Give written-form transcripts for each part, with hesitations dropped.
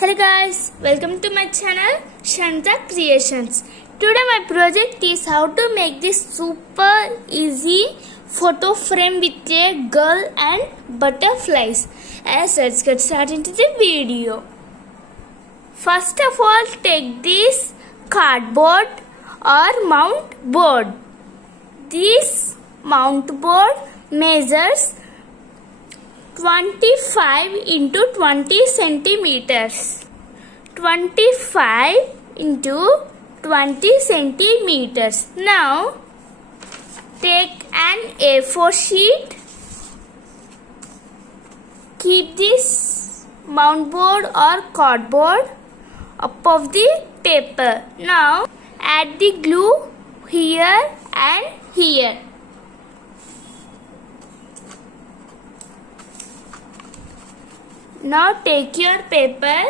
Hello guys, welcome to my channel Shanta Creations. Today my project is how to make this super easy photo frame with a girl and butterflies. Let's get started into the video. First of all, take this cardboard or mount board. This mount board measures 25 into 20 centimeters. 25 into 20 centimeters. Now take an A4 sheet. Keep this mount board or cardboard up of the paper. Now add the glue here and here. Now take your paper,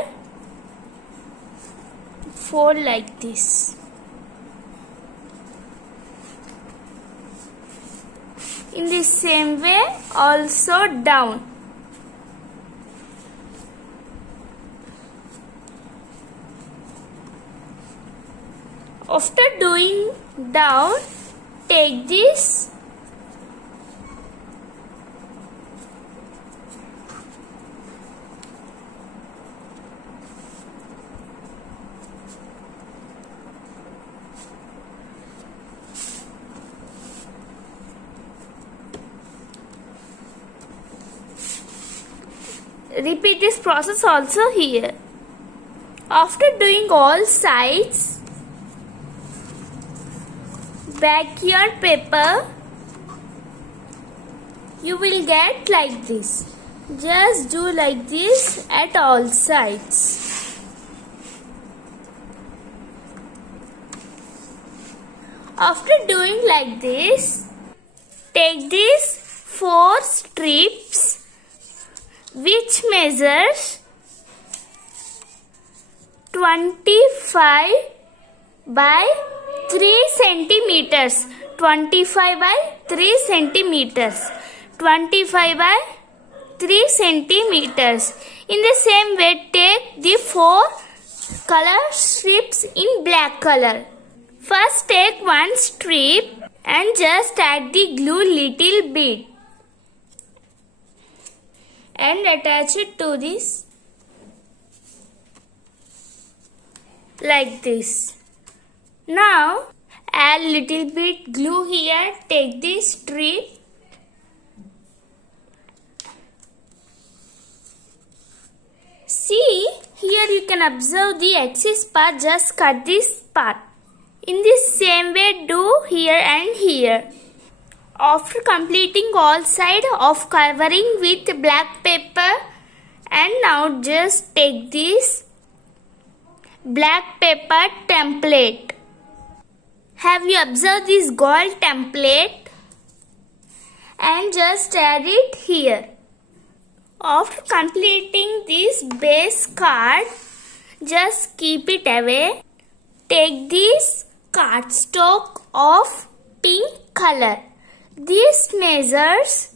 fold like this. In the same way, also down. After doing down, take this repeat this process also here. After doing all sides, back your paper, you will get like this. Just do like this at all sides. After doing like this, take these 4 strips which measures 25 by 3 centimeters. 25 by 3 centimeters. 25 by 3 centimeters. In the same way, take the 4 color strips in black color. First take one strip and just add the glue little bit and attach it to this like this. Now add little bit glue here. Take this strip, see here you can observe the excess part. Just cut this part. In this same way do here and here. After completing all sides of covering with black paper, and now just take this black paper template. Have you observed this gold template? And just add it here. After completing this base card, just keep it away. Take this cardstock of pink color. This measures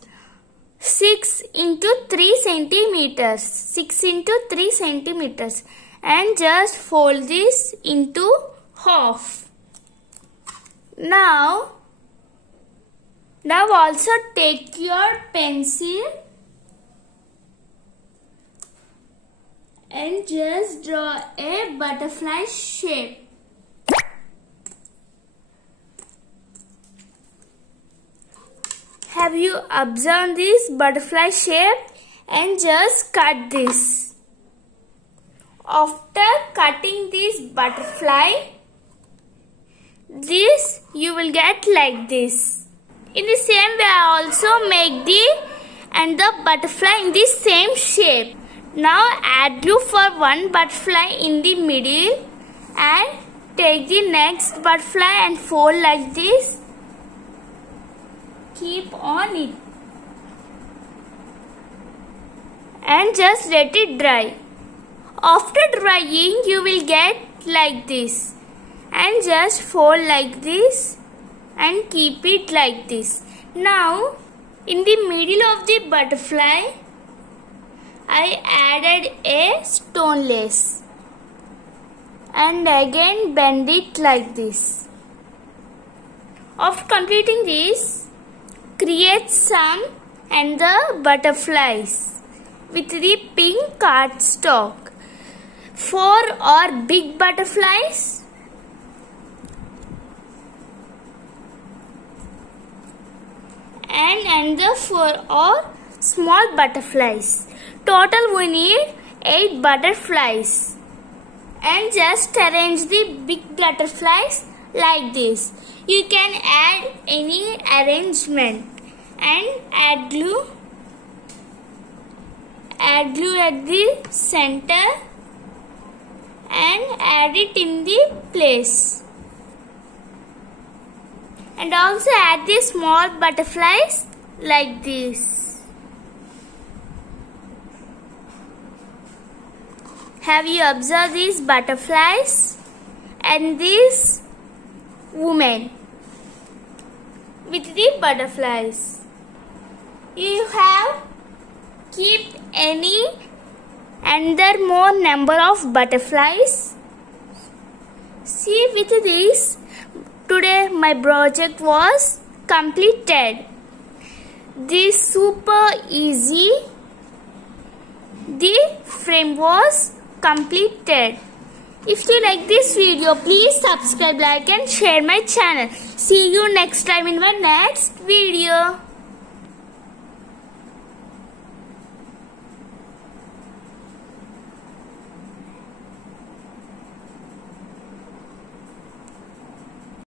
6 into 3 centimeters. 6 into 3 centimeters. And just fold this into half. Now also take your pencil and just draw a butterfly shape. Have you observed this butterfly shape? And just cut this. After cutting this butterfly, this you will get like this. In the same way, I also make the butterfly in the same shape. Now add glue for one butterfly in the middle and take the next butterfly and fold like this. Keep on it and just let it dry. After drying, you will get like this and just fold like this and keep it like this. Now in the middle of the butterfly I added a stone stone lace and again bend it like this. After completing this, create some and the butterflies with the pink cardstock. 4 are big butterflies and another 4 are small butterflies. Total we need 8 butterflies. And just arrange the big butterflies like this. You can add any arrangement and add glue at the center and add it in the place. And also add the small butterflies like this. Have you observed these butterflies and this woman with the butterflies? You have keep any another more number of butterflies. See, with this today my project was completed. This super easy. The frame was completed. If you like this video, please subscribe, like and share my channel. See you next time in my next video.